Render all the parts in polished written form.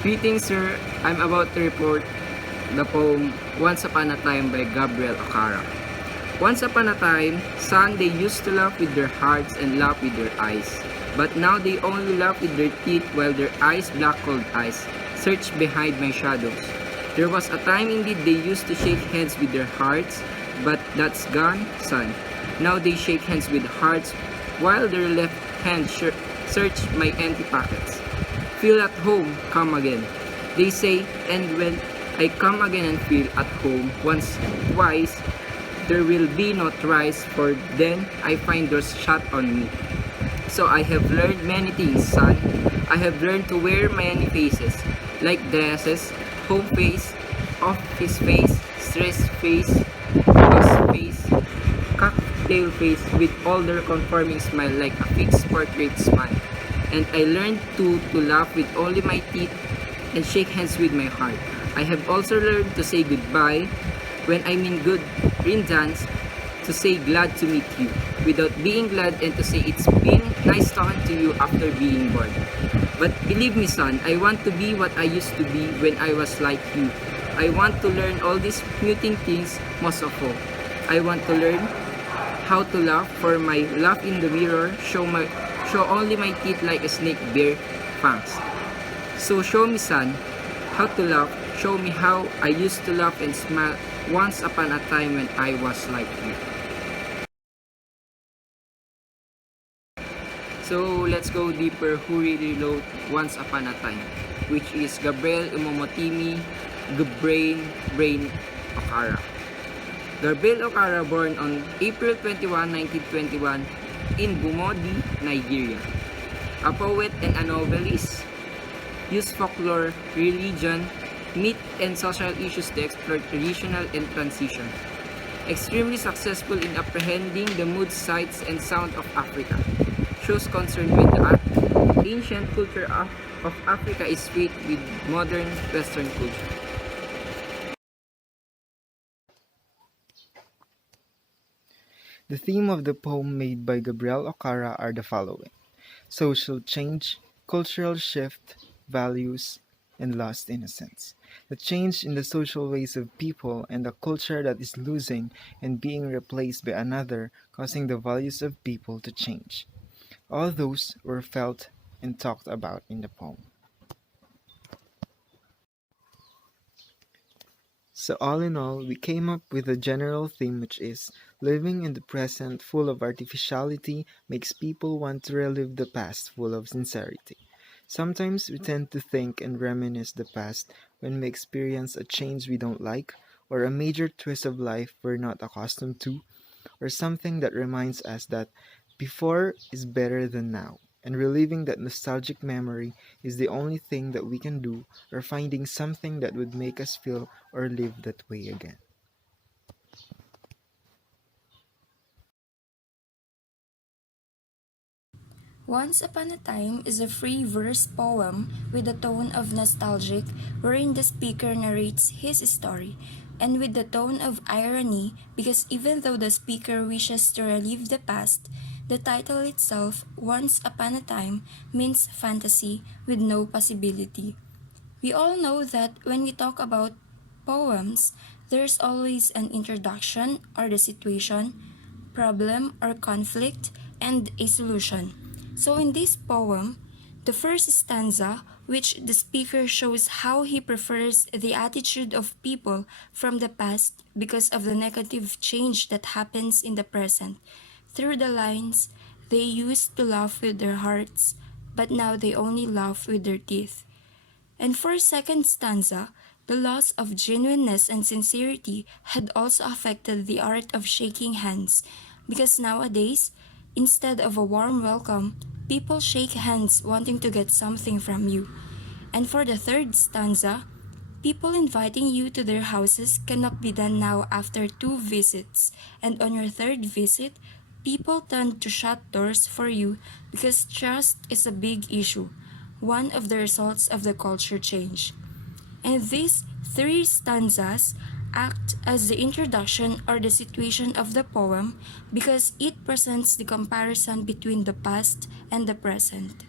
Greetings, sir. I'm about to report the poem Once Upon a Time by Gabriel Okara. Once upon a time, son, they used to laugh with their hearts and laugh with their eyes. But now they only laugh with their teeth while their eyes, black cold eyes, search behind my shadows. There was a time indeed they used to shake hands with their hearts, but that's gone, son. Now they shake hands with hearts while their left hand search my empty pockets. Feel at home, come again. They say, and when I come again and feel at home once, twice, there will be no thrice, for then I find doors shut on me. So I have learned many things, son. I have learned to wear many faces, like dresses, home face, office face, stress face, boss face, cocktail face, with all their conforming smile like a fixed portrait smile. And I learned to laugh with only my teeth and shake hands with my heart. I have also learned to say goodbye when I mean good riddance, to say glad to meet you without being glad, and to say it's been nice talking to you after being bored. But believe me, son, I want to be what I used to be when I was like you. I want to learn all these muting things most of all. I want to learn how to laugh, for my laugh in the mirror show only my teeth like a snake bare fangs. So show me, son, how to laugh. Show me how I used to laugh and smile once upon a time when I was like you. So let's go deeper. Who really wrote Once Upon a Time, which is Gabriel Brain Okara. Gabriel Okara, born on April 21, 1921 in Bumodi, Nigeria. A poet and a novelist, used folklore, religion, myth, and social issues to explore traditional and transition. Extremely successful in apprehending the moods, sights, and sound of Africa. Shows concern with the ancient culture of Africa is fit with modern Western culture. The theme of the poem made by Gabriel Okara are the following: social change, cultural shift, values, and lost innocence. The change in the social ways of people and a culture that is losing and being replaced by another, causing the values of people to change. All those were felt and talked about in the poem. So all in all, we came up with a general theme, which is living in the present full of artificiality makes people want to relive the past full of sincerity. Sometimes we tend to think and reminisce the past when we experience a change we don't like, or a major twist of life we're not accustomed to, or something that reminds us that before is better than now. And reliving that nostalgic memory is the only thing that we can do, or finding something that would make us feel or live that way again. Once Upon a Time is a free verse poem with a tone of nostalgic, wherein the speaker narrates his story, and with the tone of irony, because even though the speaker wishes to relive the past, the title itself, Once Upon a Time, means fantasy with no possibility. We all know that when we talk about poems, there's always an introduction or the situation, problem or conflict, and a solution. So in this poem, the first stanza, which the speaker shows how he prefers the attitude of people from the past because of the negative change that happens in the present. Through the lines, they used to laugh with their hearts, but now they only laugh with their teeth. And for second stanza, the loss of genuineness and sincerity had also affected the art of shaking hands, because nowadays, instead of a warm welcome, people shake hands wanting to get something from you. And for the third stanza, people inviting you to their houses cannot be done now after two visits, and on your third visit, people tend to shut doors for you because trust is a big issue, one of the results of the culture change. And these three stanzas act as the introduction or the situation of the poem because it presents the comparison between the past and the present.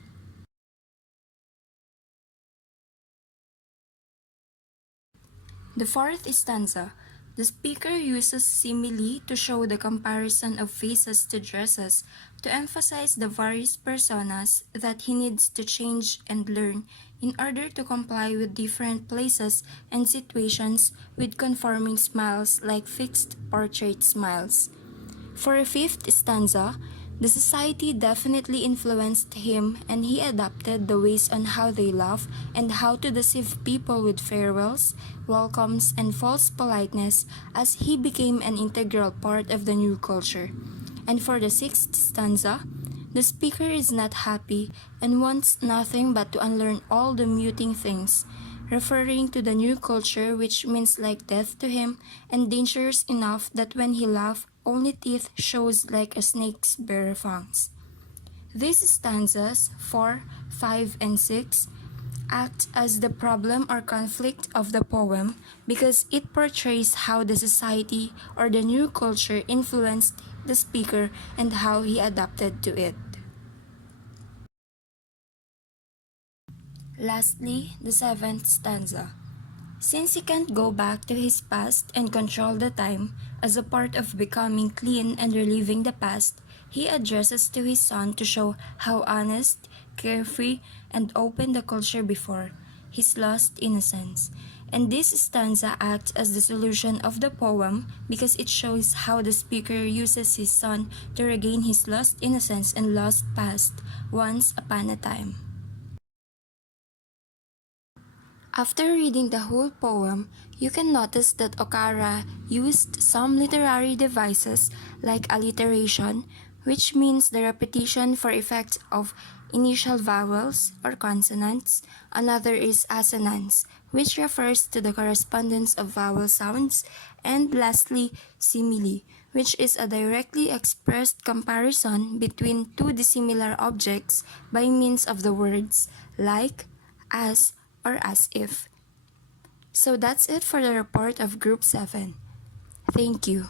The fourth stanza. The speaker uses simile to show the comparison of faces to dresses, to emphasize the various personas that he needs to change and learn in order to comply with different places and situations with conforming smiles like fixed portrait smiles. For a fifth stanza, the society definitely influenced him and he adapted the ways on how they laugh and how to deceive people with farewells, welcomes, and false politeness as he became an integral part of the new culture. And for the sixth stanza, the speaker is not happy and wants nothing but to unlearn all the muting things, referring to the new culture which means like death to him and dangerous enough that when he laughs, only teeth shows like a snake's bare fangs. These stanzas, 4, 5, and 6, act as the problem or conflict of the poem because it portrays how the society or the new culture influenced the speaker and how he adapted to it. Lastly, the seventh stanza. Since he can't go back to his past and control the time, as a part of becoming clean and reliving the past, he addresses to his son to show how honest, carefree, and open the culture before, his lost innocence. And this stanza acts as the solution of the poem because it shows how the speaker uses his son to regain his lost innocence and lost past once upon a time. After reading the whole poem, you can notice that Okara used some literary devices like alliteration, which means the repetition for effect of initial vowels or consonants. Another is assonance, which refers to the correspondence of vowel sounds. And lastly, simile, which is a directly expressed comparison between two dissimilar objects by means of the words like, as, or as if. So that's it for the report of Group 7. Thank you.